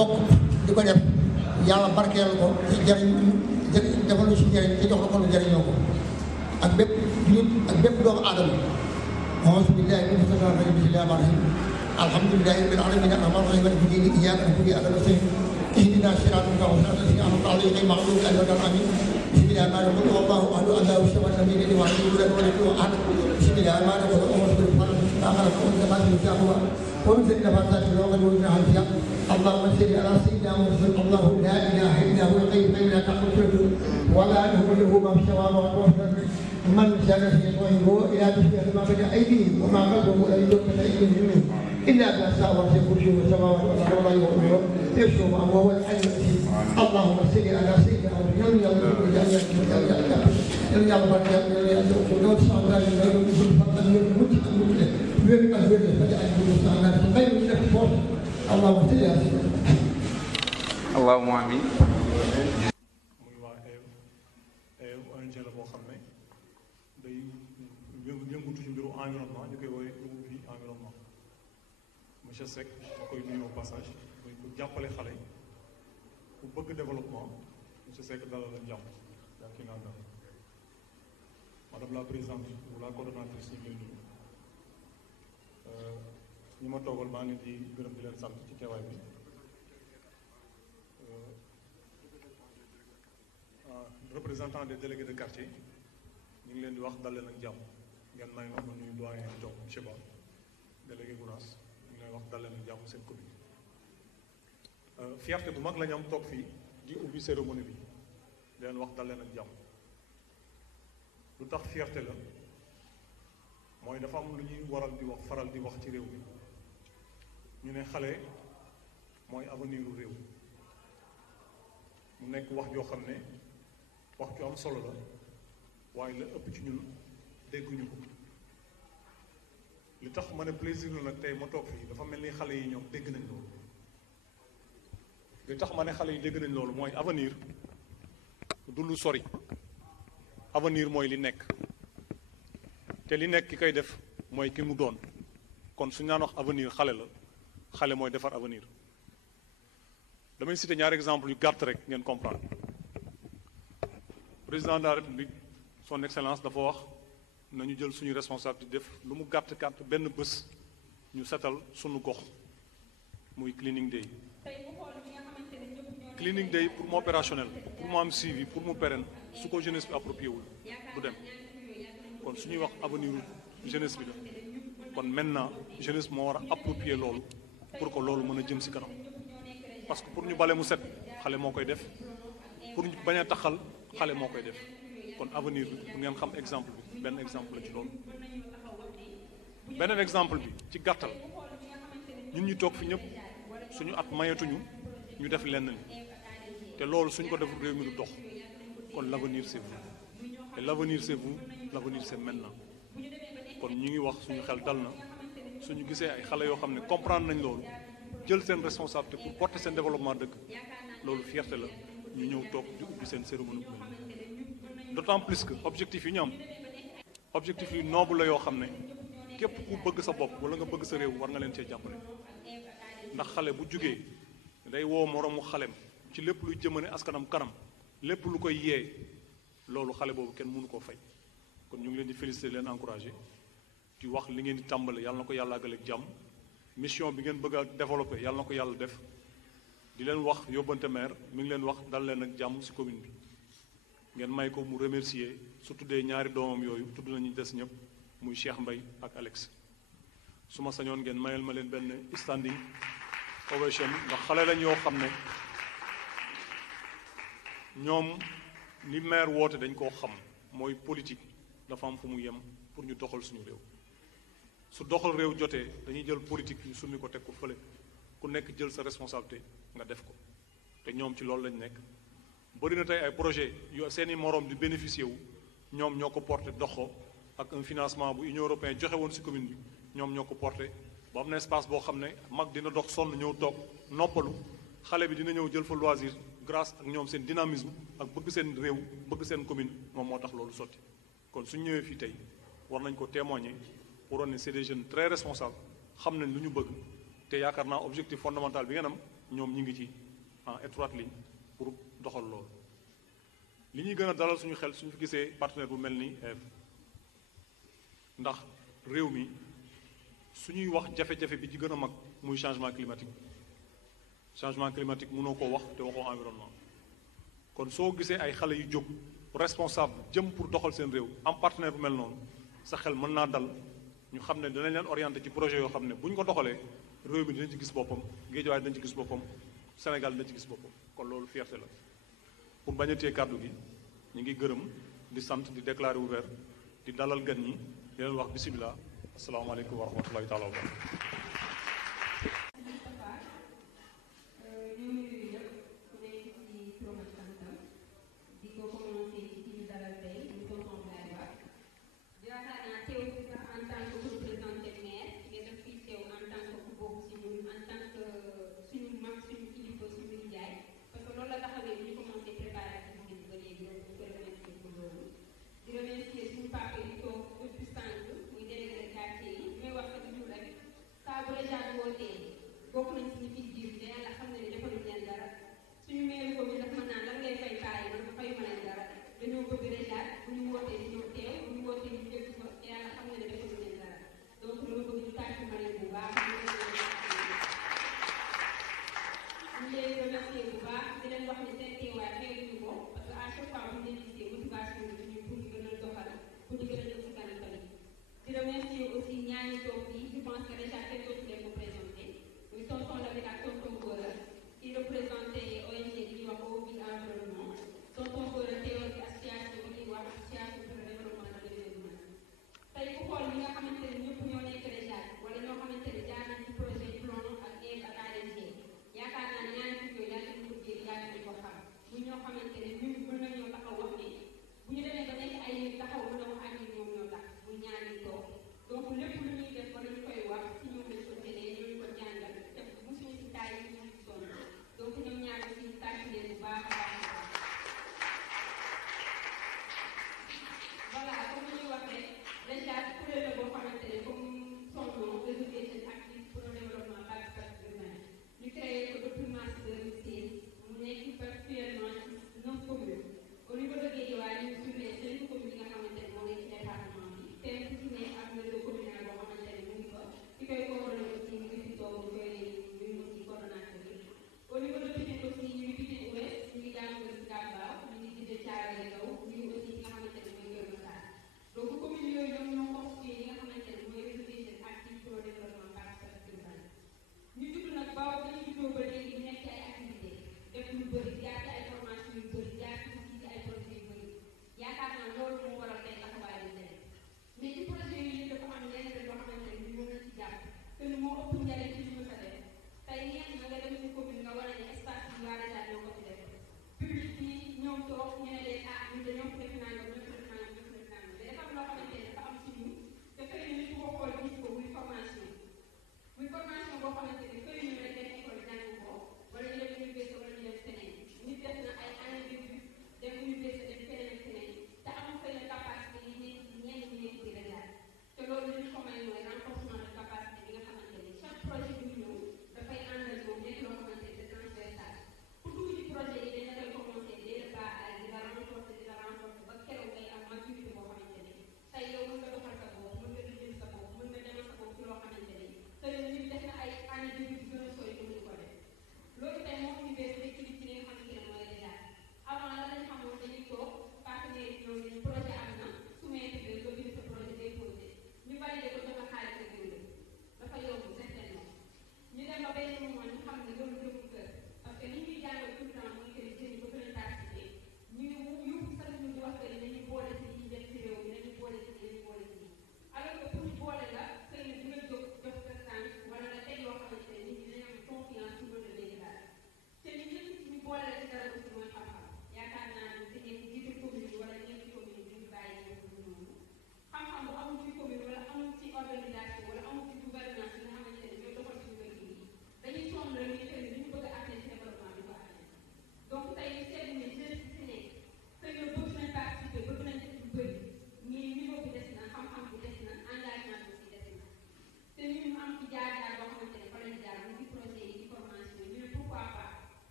bokk di ko def yàlla barkeel ko ci jariñ defal lu ci njëriñ te jox la ko lu jariñoo ko ak bépp nit ak bépp doomu aadama auzu billaahi mina shaytaani rajiim bismillaahi rahmaani rahiim alhamdulillaahi rabbil aalamiin arrahmaani rahiim maaliki yawmi ddiin iyyaaka na'budu wa iyyaaka nasta'iin ihdinaa siraatal mustaqiim siraatal laziina an'amta alayhim ghayril maghduubi alayhim wa lad-daalliin bismillaahi rahmaani rahiim qul huwallaahu ahad allaahu samad lam yalid wa lam yuulad wa lam yakul lahu ahad bismillaahi rahmaani rahiim auzu birabbil falaq min sharri maa khalaq ومن شر النفاثات في العقد ومن شر حاسد اللهم صل على سيدنا محمد الله لا اله الا هو الحي القيوم لا تاخذه ولا له له ما في السماوات والارض من شاء يطيعه الى تشبيه ما بين ايديهم وما خلفهم ولا يدرك ايديهم منه الا ما شاء الله في كل شيء والسماوات والارض ولا يؤمن يشفع وهو الحي القيوم اللهم صل على سيدنا محمد allahumma amin. muy waa ONG la boo xam ne day yëngutu ci mbiru environnement ñu koy woowee UV environnement monsieur Seck ma koy nuyu au passage muy ku jàppale xale yi ku bëgg développement monsieur Seck dalal la jàmm yaa kii naa madame la présidente ou la coordonnatrice ñu ngi lay nuyu ñi ma toogal maa ngi di gërëm di leen sant ci teewaay bi représentant des délégués de quartier ñu ngi leen di wax dal leen ak jàmm ngeen may ma nuyu doyen Diop monsieur Ba délégué Gounass ñu ngi lay wax dal leen ak jàmm seen commune fierté bu mag la ñu am toog fii di ubbi cérémonie bi di leen wax dal leen ak jàmm lu tax fierté la mooy dafa am lu ñuy waral di wax faral di wax ci réew mi ñu ne xale mooy avenir u réew mu nekk wax joo xam ne wax ju am solo la waaye la ëpp ci ñun dégguñu ko li tax ma ne plaisir la nag tey ma toog fii dafa mel ni xale yi ñoom dégg nañ loolu li tax ma ne xale yi dégg nañ loolu mooy avenir du lu sori avenir mooy li nekk te li nekk ki koy def mooy ki mu doon kon su ñu naan wax avenir xale la xale mooy defar avenir damay citer ñaari exemple yu gàtt rek ngeen comprendre président de la république son excellence dafa wax nañu jël suñu responsabilité def lu mu gàtt gàtt benn bés ñu setal suñu gox muy cleaning day cleaning day pour mu opérationnel pour mu am suivi pour mu pérenne su ko jeunesse bi approprié wul du dem kon su ñuy wax avenir jeunesse bi la kon maintenant jeunesse moo war a approprier loolu pour que loolu mën a jëm ci kanam parce que pour ñu bale mu set xale moo koy def pour ñu bañ a taxal xale moo koy def kon avenir bi bu ngeen xam exemple bi benn exemple la ci loolu beneen exemple bi ci gàttal ñun ñu toog fi ñëpp suñu at mayatuñu ñu def lenn li te loolu suñ ko def réew mi du dox kon l'avenir c'est vous et l'avenir c'est vous l'avenir c'est maintenant kon ñu ngi wax suñu xel dal na suñu gisee ay xale yoo xam ne comprendre nañ loolu jël seen responsabilité pour porter seen développement dëkk loolu fierté la ñu ñëw toog di ubbi seen cérémonie bu mel d'autant plus que objectif yi ñu am objectif yu noble la yoo xam ne képp ku bëgg sa bopp wala nga bëgg sa réew war nga leen cee jàppale ndax xale bu jugee day woo moroomu xalem ci lépp luy jëmane askanam kanam lépp lu koy yee loolu xale boobu kenn mënu koo fay kon ñu ngi leen di féliciter leen encourager di wax li ngeen di tàmbale yàlla na ko yàlla àggale ak jàmm mission bi ngeen bëgg a développer yàlla na ko yàlla def di leen wax yóbbante maire mi ngi leen wax dal leen ak jàmm ci commune bi ngeen may ko mu remercier su tuddee ñaari doomam yooyu tudd nañu des ñëpp muy Cheikh Mbaye ak Alex su ma sañoon ngeen mayal ma leen benn standing ovation ndax xale lañ yoo xam ne ñoom li maire woote dañ koo xam mooy politique dafa am fu mu yem pour ñu doxal suñu réew su doxal réew jotee dañuy jël politique ñu summi ko teg ko fële ku nekk jël sa responsabilité nga def ko te ñoom ci loolu lañ nekk bëri na tey ay projet yu seeni moroom di bénéficier wu ñoom ñoo ko porté dox ko ak un financement bu Union européenne joxe woon ci commune bi ñoom ñoo ko porté ba am na espace boo xam ne mag dina dox sonn ñëw toog noppalu xale bi dina ñëw jël fa loisir grâce ak ñoom seen dynamisme ak bëgg seen réew bëgg seen commune moom moo tax loolu sotti kon suñ ñëwee fii tey war nañ ko témoigner pour wane ne c'est des jeunes très responsables xam nañ lu ñu bëgg te yaakaar naa objectif fondamental bi ngeen am ñoom ñi ngi ci en étroite ligne pour doxal loolu. li ñuy gën a dalal suñu xel suñu fi gisee partenaire bu mel ni EF ndax réew mi suñuy wax jafe-jafe bi ci gën a mag muy changement climatique mënoo koo wax te waxoo environnement. kon soo gisee ay xale yu jóg responsable jëm pour doxal seen réew am partenaire bu mel noonu sa xel mën naa dal ñu xam ne dinañ leen orienté ci projet yoo xam ne bu ñu ko doxalee réew mi dinañ ci gis boppam Guédiawaye dinañ ci gis boppam Sénégal dinañ ci gis boppam kon loolu fierté la. pour bañ a téye kàddu gi ñu ngi gërëm di sant di déclarer ouvert di dalal gan ñi di leen wax bisimilah asalaamaaleykum wa rahmatullahi taala wa barakatu. bokk nañ suñu fii jiir te yàlla xam na ne defaluñ leen dara suñu meeru ko bi daf mën naan lan ngay fay paay man ko fayu ma leen dara dañoo bëgg rejaat bu ñu wootee ñu ñëw teew bu ñu wootee ñu jëf ko te yàlla xam na ne defaluñ leen dara donc dama bëgg ñu tàcc ma leen bu baax ñu leen remercier bu baax di leen wax ne seen teewaay xeeruñu ko parce que à chaque fois bu ñu leen gisee motivation bi ñu pour ñu gën a doxal pour ñu gën a dem si kanam tamit di remercier aussi ñaani toog fii je pense que déjà kenn dootu leen ko présenté muy tonton Lamine ak tonton Gora qui représenté ONG bi ñuy wax Eau Vie Environnement tonton Gora teewal ci association bi ñuy wax association pour le développement de l'environnement tey ku xool ñi nga xamante ne ñëpp ñoo nekk déjà wala ñoo xamante ne jaar nañ ci projet plan ak EF ak ANG yaakaar naa ne ñaari fii yooyu yàlla nañu ko jël yàlla nañu ko xam muy ñoo xamante ne ñun mën nañoo taxaw wax ne bu ñu demee ba nekk ay nit taxaw mën a wax ak ñoom ñoo tax muy ñaari toog donc lépp lu ñuy def wala ñu koy wax ci ñoom lañ ko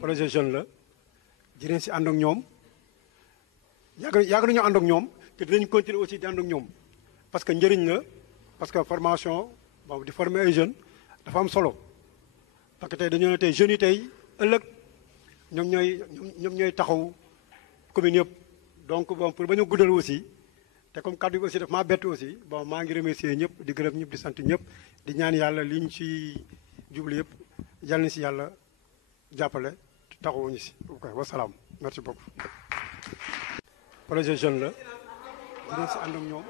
projet jeune la dinañ si ànd ak ñoom yàgg nañoo ànd ak ñoom te dinañ continuer aussi di ànd ak ñoom parce que njëriñ la parce que formation boobu di former ay jeunes dafa am solo parce que tey dañoo ne tey jeunes yi tey ëllëg ñoom ñooy taxaw commune yëpp donc bon pour bañ a guddal aussi te comme kàddu gi aussi daf maa bett aussi bon maa ngi remercier ñëpp di gërëm ñëpp di sant ñëpp di ñaan yàlla li ñu ci jublu yëpp yàlla na si yàlla jàppale taxawuñu si ok wasalaam merci beaucoup. projet jeune la dinañ si ànd ak ñoom.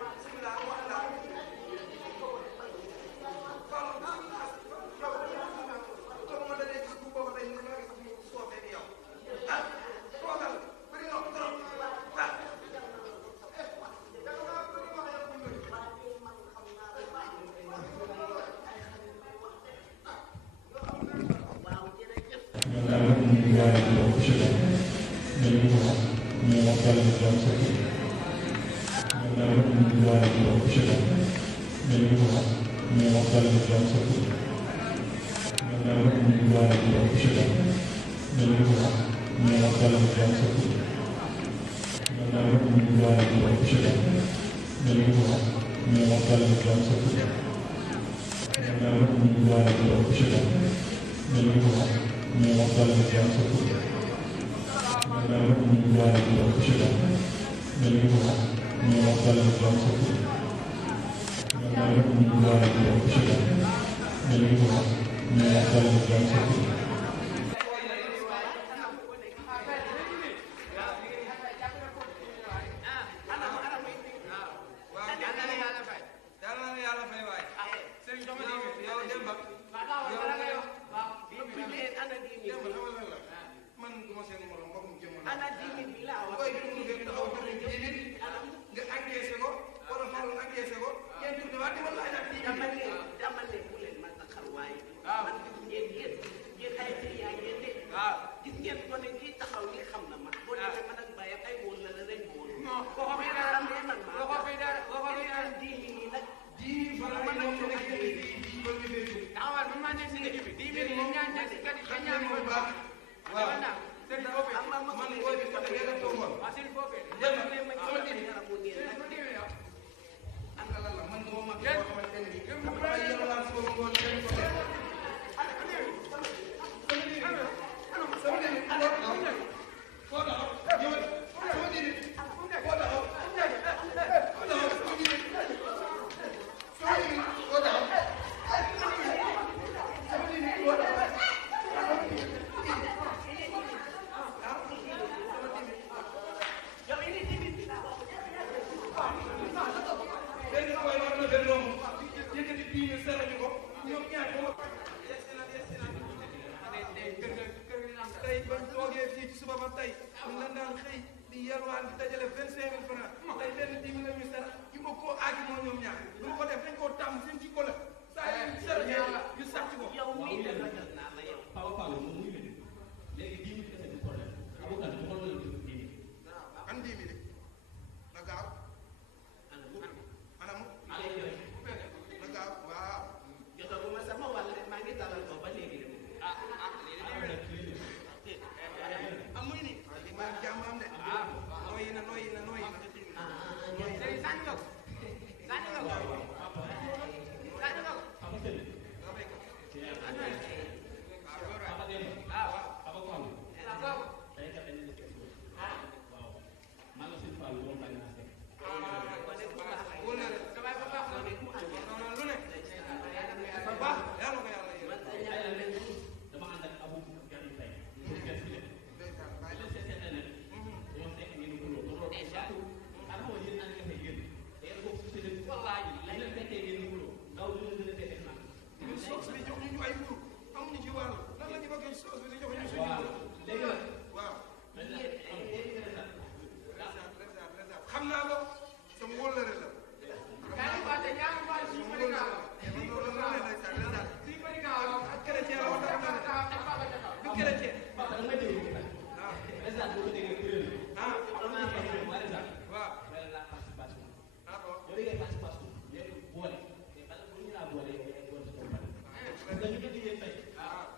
Dañu ko liggéey tey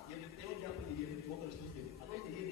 yéen dañoo jàpp ni yéen bokk na suñu jëm alors que yéen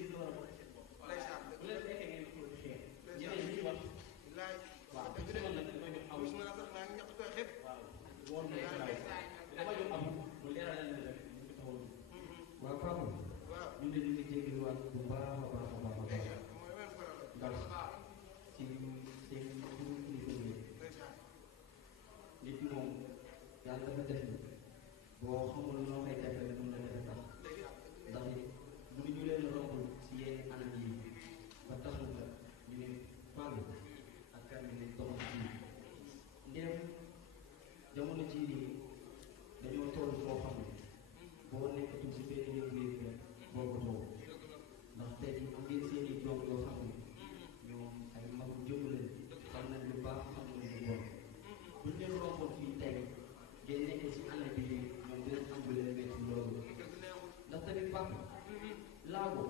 laago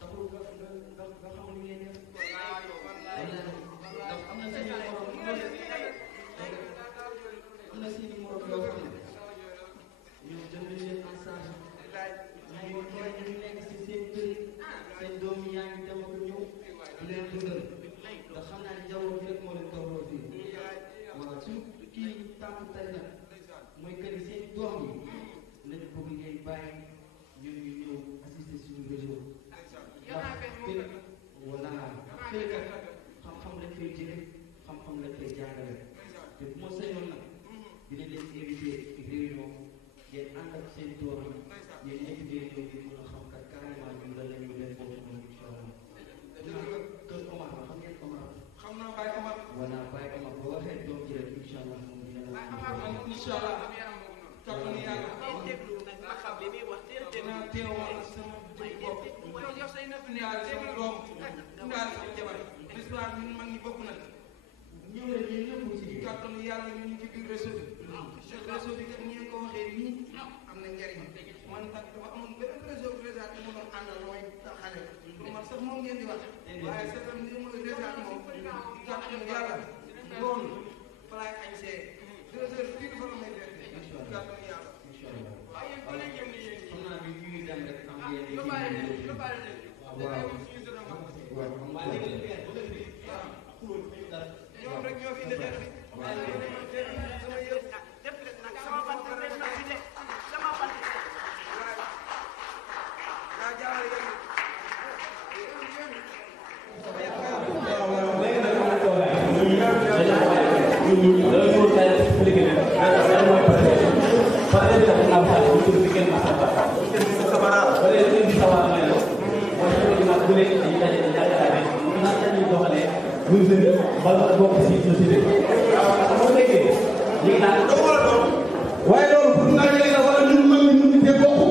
taxul nga xam li ngay def ndax am na suñu morom am na suñu morom yoo xam ne ñoom jël nañ leen en charge ñu nekk si seen kër seen doom yi yaa ngi dem ak ñëw di leen dundal ndax xam naa ne njaboot bi rek moo leen tolloo fii waaw suñu kii tànk tey nag mooy que ni seen doom yi lañu bëgg ngay bàyyi ñun ñu ñëw assister suñu réseau ndax kër voilà kër kat xam-xam lañ koy jëlee xam-xam lañ koy jàngale te bu ma sañoon nag dina leen invité réunion ngeen ànd ak seen doom yi yéen ñëpp ngeen ñëw di mën a xam kat carrément ñun lan la ñu leen bokk moom incha allah. kër Omar la xam ngeen Omar. xam naa Baye Omar. voilà Baye Omar boo waxee doom ji rek incha allah moom dina la. incha allah. kàttanu yàlla. dinaa teewal sama bopp. ñaari sama doom. ñaari sama jabar. l'histoire ñun mag ñi bokk na. ñëw rek yéen ñëpp ci kàttanu yàlla ñu ngi ci biir réseau bi. réseau bi kat ni ngeen ko waxee nii am na njariñ man nag dafa amoon benn réseau réseau bi mu doon àndal mooy xale pour man sax moom ngeen di wax waaye sa tam li mooy réseau moom kàttanu yàlla loolu fa laay añ see 2 heures fii dafa la may def kàttanu yàlla waaye xam naa bi ñu ngi dem rek am ngeen ñoom rek ñoo fi indi xeex bi sama yëpp waaye loolu pour nga leen la wala ñun mag ñi ñu cee bokk.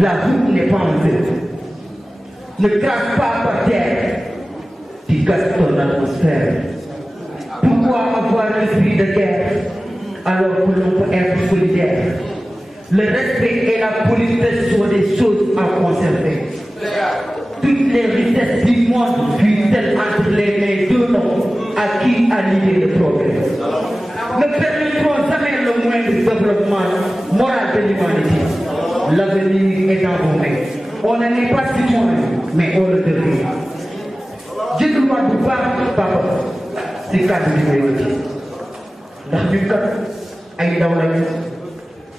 La route n'est pas en feu. Ne crache pas par terre. Tu casses ton atmosphère. Pourquoi avoir l'esprit de guerre alors que l'on peut être solidaire? Le respect et la politesse sont des choses à conserver. Toutes les richesses du monde fuient-elles entre les mains d'un homme à qui a l'idée de progrès. Ne permettrons jamais le moindre développement moral de l'humanité. L'avenir est dans vos mains. On n'en est pas citoyen, mais on le devient. Je te vois du papa, c'est cadre de priorité. Ndax ñun kat ay ndaw lañu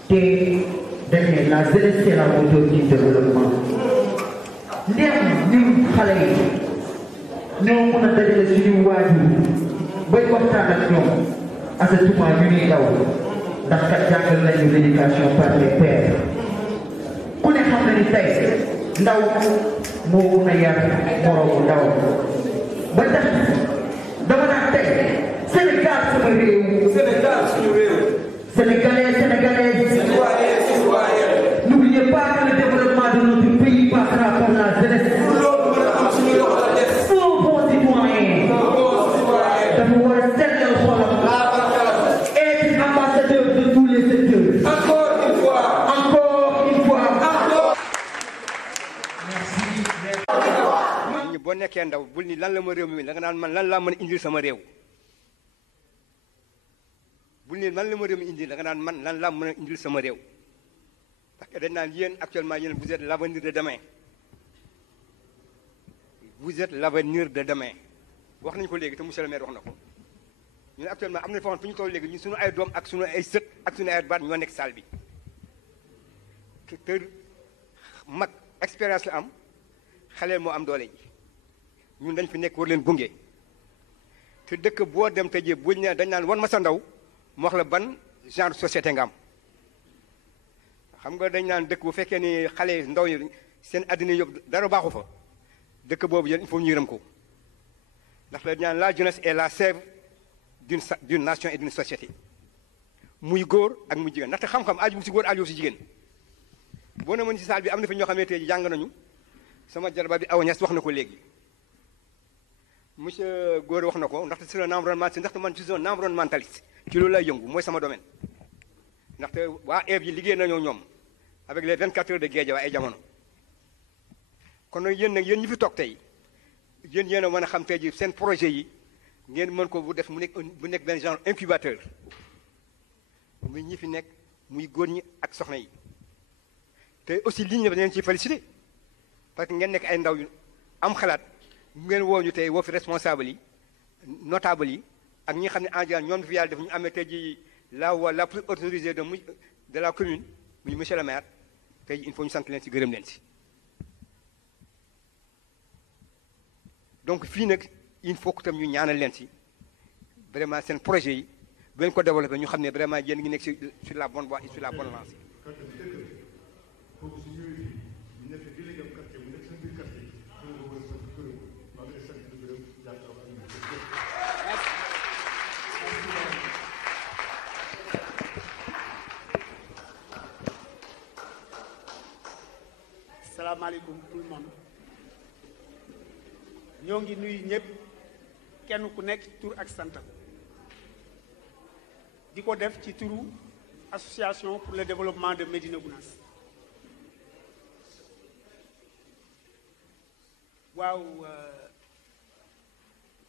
te dañ ne la jeunesse c'est la moteur du développement. Ndéem ñun xale yi ñoo mën a dajale suñu waajur bay waxtaan ak ñoom assainissement ñu ngi daw ndax kat jàngal nañu l'éducation par les pairs. ku ne xam na ni tey ndaw moo mun a yar moroomu ndaw ba tax dama naan tey Sénégal sama réew. Sénégal suñu réew. Sénégalais, Sénégalaises. N'oubliez pas que le développement de notre pays passera par la jeunesse. Faux bon citoyen. dafa war a sellal xolam. être ambassadeur de tous les secteurs. Encore une fois. Merci. boo nekkee ndaw bul ni lan la ma réew mi da nga naan man lan laa mën a indil sama réew. bul ni lan la ma réew mi indil da nga naan man lan laa mën a indil sama réew. parce que dañ naan yéen actuellement yéen vous êtes l'avenir de demain. Vous êtes l'avenir de demain. wax nañu ko léegi te monsieur le maire wax na ko ñun actuellement am na foo xam fi ñu toll léegi ñun suñu ay doom ak suñu ay sët ak suñu ay baat ñoo nekk salle bi te mag expérience la am xale moo am doole ji ñun dañ fi nekk war leen gunge te dëkk boo dem te jii buñ ne dañ naan wan ma sa ndaw mu wax la ban genre société nga am xam nga dañ naan dëkk bu fekkee ni xale ndaw yi seen addina yëpp dara baaxu fa dëkk boobu yéen il faut ñu yërëm ko ndax la ñaan la jeunesse est la sève d'une nation et d'une société muy góor ak muy jigéen ndaxte xam-xam aju si góor aju si jigéen boo ne mën si saal bi am na fi ñoo xam ne tey jàng nañu sama jarba bi Awa Niass wax na ko léegi monsieur Góor wax na ko ndaxte c'est un environnementaliste ndaxte man je suis un environnementaliste ci loolu lay yëngu mooy sama domaine ndaxte waa EV yi liggéey nañoo ñoom avec les 24 heures de Guédiawaye ay jamono kon nag yéen ñi fi toog tey yéen a mën a xam tey ji seen projet yi ngeen mën ko bu def mu nekk benn genre incubateur muy ñi fi nekk muy góor ñi ak soxna yi te aussi li ñu def leen ci félicité parce que ngeen nekk ay ndaw yu am xalaat ngeen woo ñu tey woo fi responsable yi notable yi ak ñi nga xam ne en général ñoom fi yàlla def ñu amee tey ji la voix la plus autorisée de la commune muy monsieur le maire tey il faut ñu sant leen si gërëm leen si. donc fii nag il faut que tam ñu ñaanal leen si vraiment seen projet yi bu leen ko développé ñu xam ne vraiment yéen ngi nekk sur la bonne voie et sur la bonne lancée. salaamaaleykum tout le monde ñoo ngi nuyu ñëpp kenn ku nekk tur ak santam di ko def ci turu association pour le développement de Médina Gounass waaw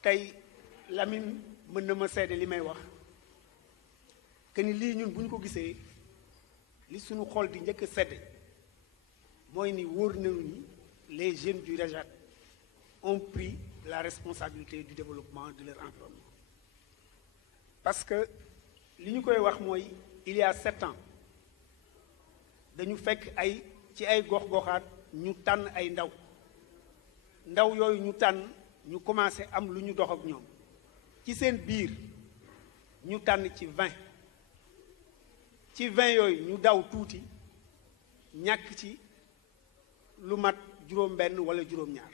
tey Lamine mën na ma seede li may wax que ni lii ñun bu ñu ko gisee li suñu xol di njëkk a sedde mooy ni wóor nañu ni les jeunes du REJAT ont pris la responsabilité du développement de leur environnement parce que li ñu koy wax mooy il y a 7 ans dañu fekk ci ay gox-goxaat ñu tànn ay ndaw yooyu ñu tànn ñu commencé am lu ñu dox ak ñoom ci seen biir ñu tànn ci 20 yooyu ñu daw tuuti ñàkk ci lu mat juróom-benn wala juróom-ñaar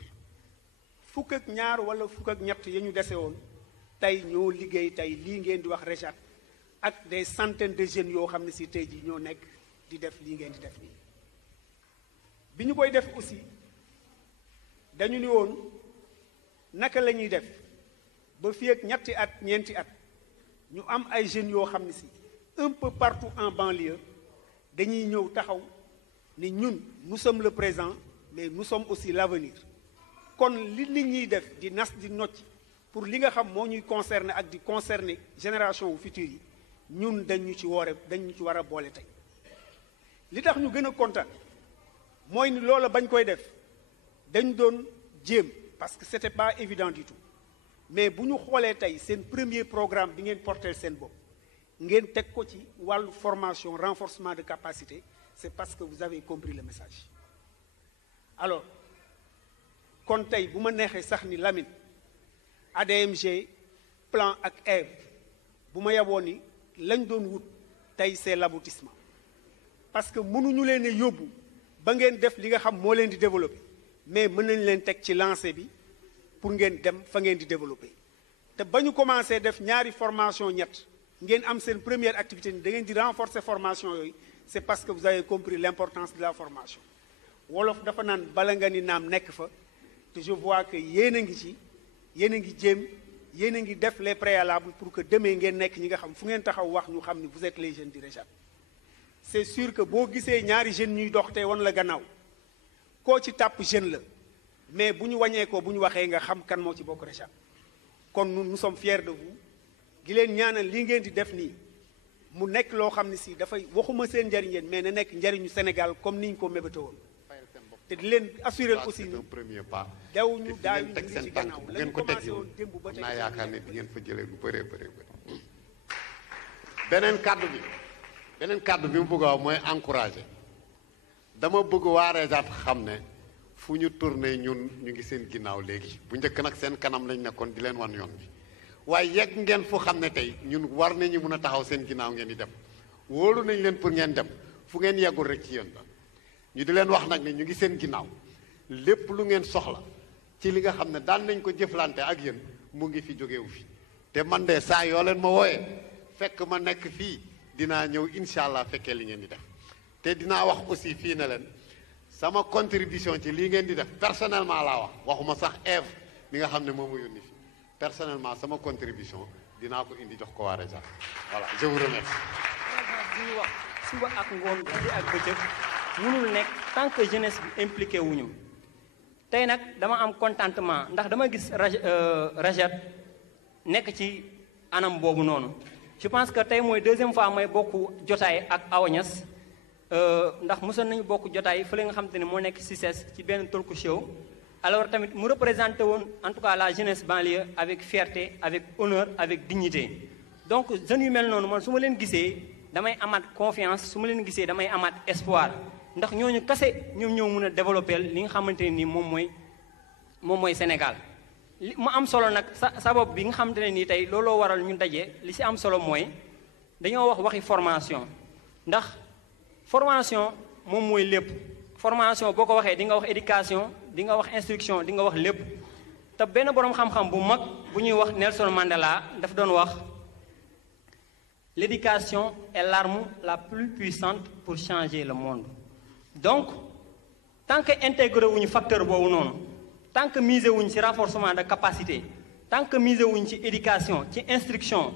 fukk ak ñaar wala fukk ak ñett ya ñu dese woon tey ñoo liggéey tey lii ngeen di wax REJAT ak des centaines de jeunes yoo xam ne si tey jii ñoo nekk di def lii ngeen di def nii bi ñu koy def aussi dañu ni woon naka la ñuy def ba fii ak ñetti at ñeenti at ñu am ay jeunes yoo xam ne si un peu partout en banlieue dañuy ñëw taxaw ni ñun nous sommes le présent mais nous sommes aussi l'avenir kon li nit ñiy def di nas di nocc pour li nga xam moo ñuy concerner ak di concerner génération wu future yi ñun dañu ci war a boole tey li tax ñu gën a kontaan mooy ni loola bañ koy def dañ doon jéem parce que c'était pas évident du tout mais bu ñu xoolee tey seen premier programme bi ngeen porter seen bopp ngeen teg ko ci wàllu formation renforcement de capacité c'est parce que vous avez compris le message alors kon tey bu ma neexee sax ni Lamine ADMG plan ak EV bu ma yaboo ni lañ doon wut tey c'est l'aboutissement parce que mënuñu leen a yóbbu ba ngeen def li nga xam moo leen di développer mais mën nañ leen teg ci lancé bi pour ngeen dem fa ngeen di développer te ba ñu commencé def ñaari formation ñett ngeen am seen première activité ni da ngeen di renforcer formation yooyu c'est parce que vous avez compris l'importance de la formation wolof dafa naan bala nga ni naam nekk fa te je vois que yéen a ngi ci yéen a ngi jéem yéen a ngi def les préalables pour que demain ngeen nekk ñi nga xam fu ngeen taxaw wax ñu xam ni vous êtes les jeunes du REJAT c'est sûr que boo gisee ñaari jeunes ñuy dox te wan la gannaaw koo ci tàpp jeune la mais bu ñu wàññee ko bu ñu waxee nga xam kan moo ci bokk REJAT kon nous sommes fiers de vous gi leen ñaanal li ngeen di def nii mu nekk loo xam ne si dafay waxuma seen njariñ yéen mais na nekk njariñu Sénégal comme ni ñu ko mébéte woon te di leen assurer aussi c'est un premier pas. daw ñu daaw ñu teg ngi seen ci tànk gannaaw bu la ngeen ñu ko teg commencé woon démb ba am tey naa yaakaar ne di ngeen fa jëlee lu bëree bëri bëri. beneen kàddu bi mu bëgg a wax mooy encouragé dama bëgg waa RESAT xam ne fu ñu tourné ñun ñu ngi seen ginnaaw léegi bu njëkk nag seen kanam lañ nekkoon di leen wan yoon bi waaye yegg ngeen fu xam ne tey ñun war nañu mun a taxaw seen ginnaaw ngeen di dem wóolu nañ leen pour ngeen dem fu ngeen yeggul rek ci yéen la ñu di leen wax nag ne ñu ngi seen ginnaaw lépp lu ngeen soxla ci li nga xam ne daan nañ ko jëflante ak yéen mu ngi fi jógewu fi te man de saa yoo leen ma wooyee fekk ma nekk fii dinaa ñëw incha allah fekkee li ngeen di def te dinaa wax aussi fii ne leen sama contribution ci lii ngeen di def personnellement laa wax waxuma sax Ève mi nga xam ne moom mu yónni fi personnellement sama contribution dinaa ko indi jox ko waa RESAT voilà je vous remercie. bi ñu wax suba ak ngoon guddi ak bëccëg mënul nekk tant que jeunesse bi impliqué wuñu tey nag dama am contentement ndax dama gis RESAT nekk ci anam boobu noonu je pense que tey mooy deuxième fois may bokk jotaay ak Awa Niass ndax mosoon nañu bokk jotaay fële nga xam te ne moo nekk CICES ci benn talk show alors tamit mu représenté woon en tout cas la jeunesse banlieue avec fierté avec honneur avec dignité donc jeunes yu mel noonu man su ma leen gisee damay amaat confiance su ma leen gisee damay amaat espoir ndax ñooñu kase ñoom ñoo mën a développer li nga xamante ne nii moom mooy Sénégal li mu am solo nag sabab bi nga xamante ne nii tey looloo waral ñu daje li si am solo mooy dañoo wax waxi formation ndax formation moom mooy lépp formation boo ko waxee di nga wax éducation di nga wax instruction di nga wax lépp te benn boroom xam-xam bu mag bu ñuy wax Nelson Mandela daf doon wax l'éducation est l'arme la plus puissante pour changer le monde donc tant que intégré wuñu facteur boobu noonu tant que misé wuñ ci renforcement de capacité tant que misé wuñ ci éducation ci instruction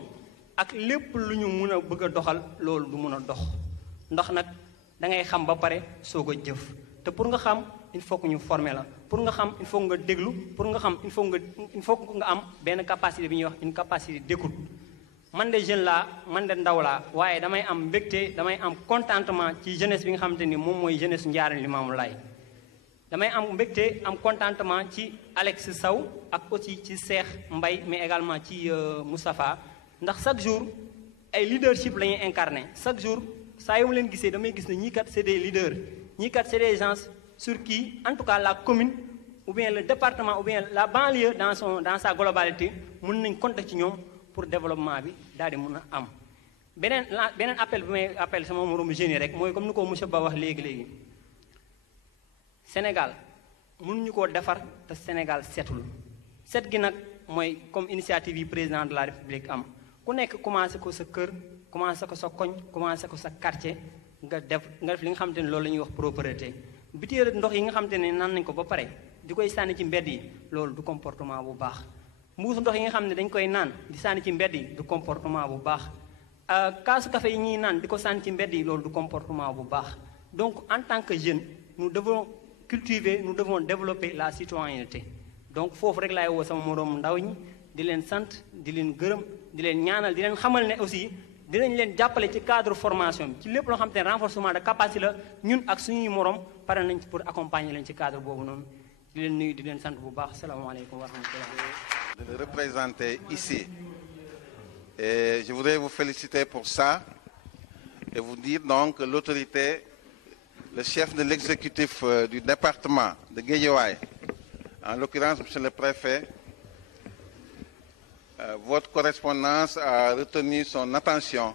ak lépp lu ñu mun a bëgg a doxal loolu du mun a dox ndax nag da ngay xam ba pare soog a jëf te pour nga xam il faut que ñu former la pour nga xam il faut nga déglu pour nga xam il faut que nga am benn capacité bi ñuy wax une capacité d'écoute man de jeune laa man de ndaw laa waaye damay am mbégte damay am contentement ci jeunesse bi nga xamante ni moom mooy jeunesse Ndiarème Limamoulaye damay am mbégte am contentement ci Alex Sow ak aussi ci Cheikh Mbaye mais également ci Moustapha ndax chaque jour ay leadership la ñuy incarné chaque jour saa yu ma leen gisee damay gis ne ñii kat c'est des leaders ñii kat c'est des gens sur qui en tout cas la commune ou bien le département ou bien la banlieue dans sa globalité mën nañ compter ci ñoom pour développement bi daal di mën a am. beneen appel bi may appel sama moromu jeunes yi rek mooy comme ni ko monsieur Ba wax léegi Sénégal mënuñu koo defar te Sénégal setul set gi nag mooy comme initiative yi président de la République am ku nekk commencé ko sa kër commencé ko sa koñ commencé ko sa quartier nga def li nga xamante ne loolu la ñuy wax propreté butéel ndox yi nga xamante ne naan nañ ko ba pare di koy sànni ci mbedd yi loolu du comportement bu baax mbuusu ndox yi nga xam ne dañ koy naan di sànni ci mbedd yi du comportement bu baax kaasu café yi ñuy naan di ko sànni ci mbedd yi loolu du comportement bu baax donc en tant que jeune nous devons cultiver nous devons développer la citoyenneté donc foofu rek laay woo sama moroom ndaw ñi di leen sant di leen gërëm di leen ñaanal di leen xamal ne aussi dinañ leen jàppale ci cadre formation bi ci lépp loo xam te ne renforcement de capacité la ñun ak suñuy morom pare nañ ci pour accompagner leen ci cadre boobu noonu di leen nuyu di leen sant bu baax salaamaaleykum wa rahmatullah. De le représenter ici et je voudrais vous féliciter pour ça et vous dire donc que l'autorité, le chef de l'exécutif du département de Guédiawaye, en l'occurrence monsieur le préfet, votre correspondance a retenu son attention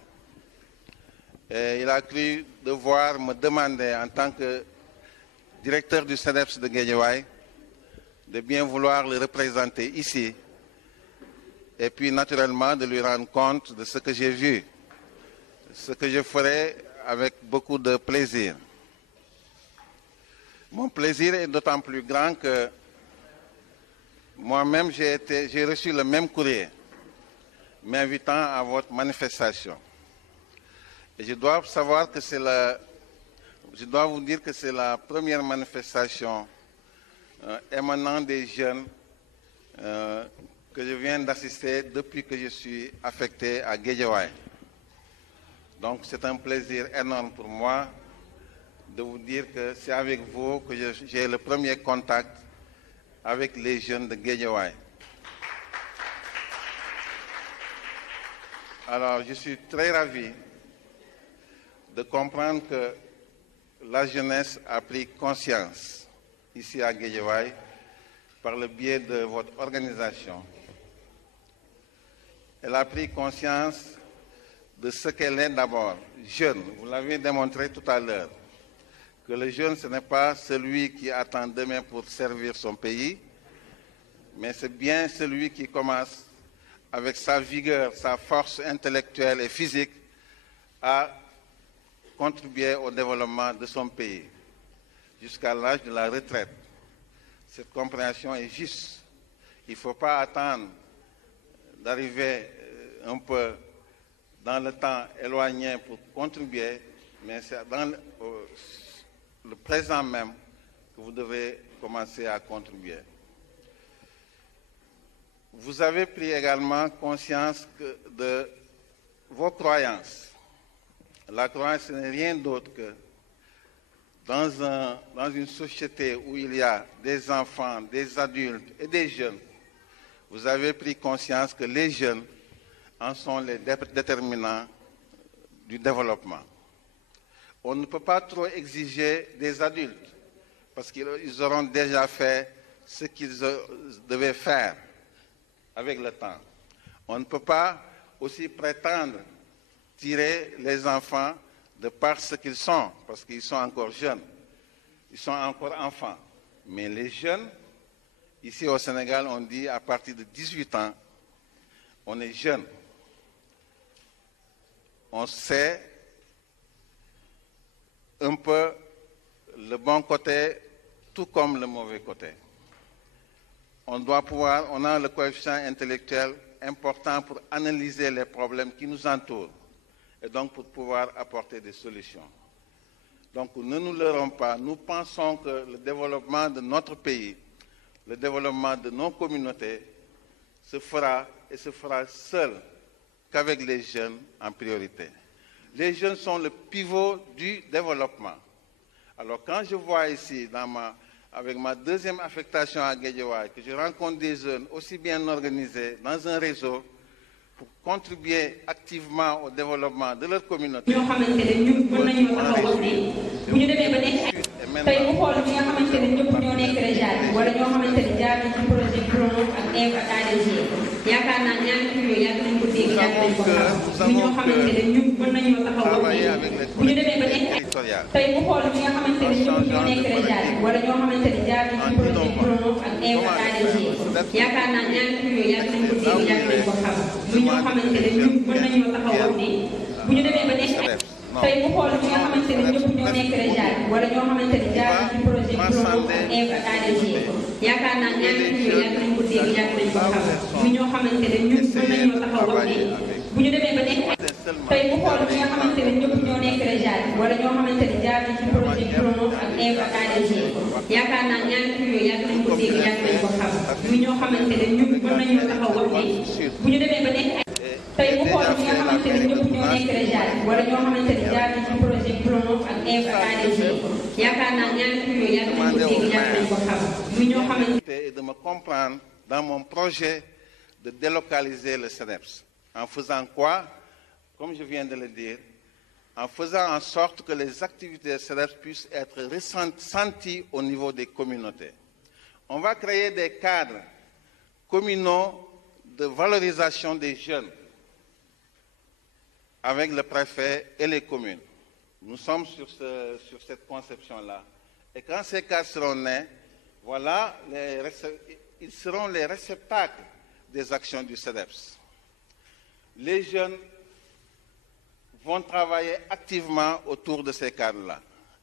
et il a cru devoir me demander en tant que directeur du CEDEPS de Guédiawaye de bien vouloir le représenter ici et puis naturellement de lui rendre compte de ce que j'ai vu, ce que je ferai avec beaucoup de plaisir. Mon plaisir est d'autant plus grand que moi-même j'ai reçu le même courrier m'invitant à votre manifestation. Et je dois vous dire que c'est la première manifestation émanant des jeunes que je viens d'assister depuis que je suis affecté à Guédiawaye. Donc c'est un plaisir énorme pour moi de vous dire que c'est avec vous que j'ai le premier contact avec les jeunes de Guédiawaye. Alors, je suis très ravi de comprendre que la jeunesse a pris conscience ici à Guédiawaye par le biais de votre organisation. Elle a pris conscience de ce qu'elle est d'abord, jeune. Vous l'avez démontré tout à l'heure, que le jeune, ce n'est pas celui qui attend demain pour servir son pays, mais c'est bien celui qui commence avec sa vigueur, sa force intellectuelle et physique à contribuer au développement de son pays jusqu'à l'âge de la retraite. Cette compréhension est juste. Il ne faut pas attendre d'arriver un peu dans le temps éloigné pour contribuer, mais c'est dans le présent même que vous devez commencer à contribuer. Vous avez pris également conscience de vos croyances. La croyance n'est rien d'autre que dans une société où il y a des enfants, des adultes et des jeunes, vous avez pris conscience que les jeunes en sont les déterminants du développement. On ne peut pas trop exiger des adultes parce qu'ils auront déjà fait ce qu'ils devaient faire avec le temps. On ne peut pas aussi prétendre tirer les enfants de par ce qu'ils sont, parce qu'ils sont encore jeunes, ils sont encore enfants. Mais les jeunes, ici au Sénégal, on dit à partir de 18 ans, on est jeune. On sait un peu le bon côté, tout comme le mauvais côté. On a le coefficient intellectuel important pour analyser les problèmes qui nous entourent et donc pour pouvoir apporter des solutions. Donc ne nous leurrons pas, nous pensons que le développement de notre pays, le développement de nos communautés se fera et se fera seul qu'avec les jeunes en priorité. Les jeunes sont le pivot du développement. Alors quand je vois ici, avec ma deuxième affectation à Guédiawaye, que je rencontre des jeunes aussi bien organisés dans un réseau pour contribuer activement au développement de leur communauté. ñoo xamante ne ñun mën nañoo taxaw wax ne bu ñu demee ba nekk tey mu xool ñi nga xamante ne ñëpp ñoo nekk région wala ñoo xamante ne jaar nañ ci projet PRONOC ak EV ak ADG yaakaar naa ñaari tur yooyu yàgg nañ ko dégg yàgg nañ ko xam ñu ñoo xamante ne ñun mën nañoo taxaw wax ne bu ñu demee ba nekk tey mu xool ñi nga xamante ne ñëpp ñoo nekk région wala ñoo xamante ne jaar nañ ci projet PRONOC ak EV ak ADG yaakaar naa ñaari tur yooyu yàgg nañ ko dégg yàgg nañ ko xam ñoo xamante ne ñun mën nañoo taxaw wax ne bu ñu demee ba nekk tey mu xool ñi nga xamante ne ñëpp ñoo nekk région wala ñoo xamante ne jaar nañ ci projet PRONOC ak EV ak ADG yaakaar naa ñaari tur yooyu yàgg nañ ko dégg yàgg nañ ko xam ñoo xamante ne ñun mën nañoo taxaw wax ne bu ñu demee ba nekk tey mu xool ñi nga xamante ne ñëpp ñoo nekk région wala ñoo xamante ne jaar nañ ci projet PRONOC ak EV ak ADG yaakaar naa ñaari tur yooyu yàgg nañ ko dégg yàgg nañ ko xam ñoo xamante ne ñun mën nañoo taxaw wax ne bu ñu demee ba nekk tey mu xool ñi nga xamante ne ñëpp ñoo nekk région wala ñoo xamante ne jaar nañ ci projet PRONOC ak EV ak ADG yaakaar naa ñaari tur yooyu yàgg nañ ko dégg yàgg nañ ko xam ñoo xamante et de me comprendre dans mon projet de délocaliser le CNEPS. En faisant quoi? Comme je viens de le dire, en faisant en sorte que les activités CNEPS puissent être ressenties au niveau des communautés. On va créer des cadres communaux de valorisation des jeunes avec le préfet et les communes. Nous sommes sur cette conception-là. Et quand ces cadres seront nés, voilà, ils seront les réceptacles des actions du CEDEPS. Les jeunes vont travailler activement autour de ces cadres-là.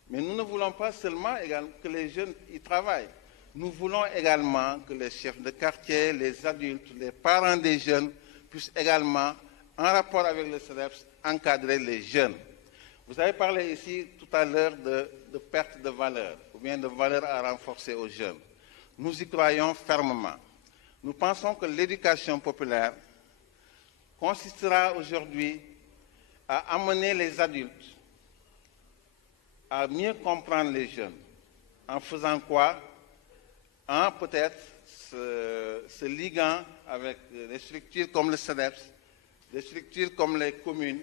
Mais nous ne voulons pas seulement que les jeunes y travaillent. Nous voulons également que les chefs de quartier, les adultes, les parents des jeunes puissent également, en rapport avec le CEDEPS, encadrer les jeunes. Vous avez parlé ici tout à l'heure de perte de valeur, ou bien de valeur à renforcer aux jeunes. Nous y croyons fermement. Nous pensons que l'éducation populaire consistera aujourd'hui à amener les adultes à mieux comprendre les jeunes. En faisant quoi? En peut-être se liguant avec des structures comme le CEDEPS, des structures comme les communes,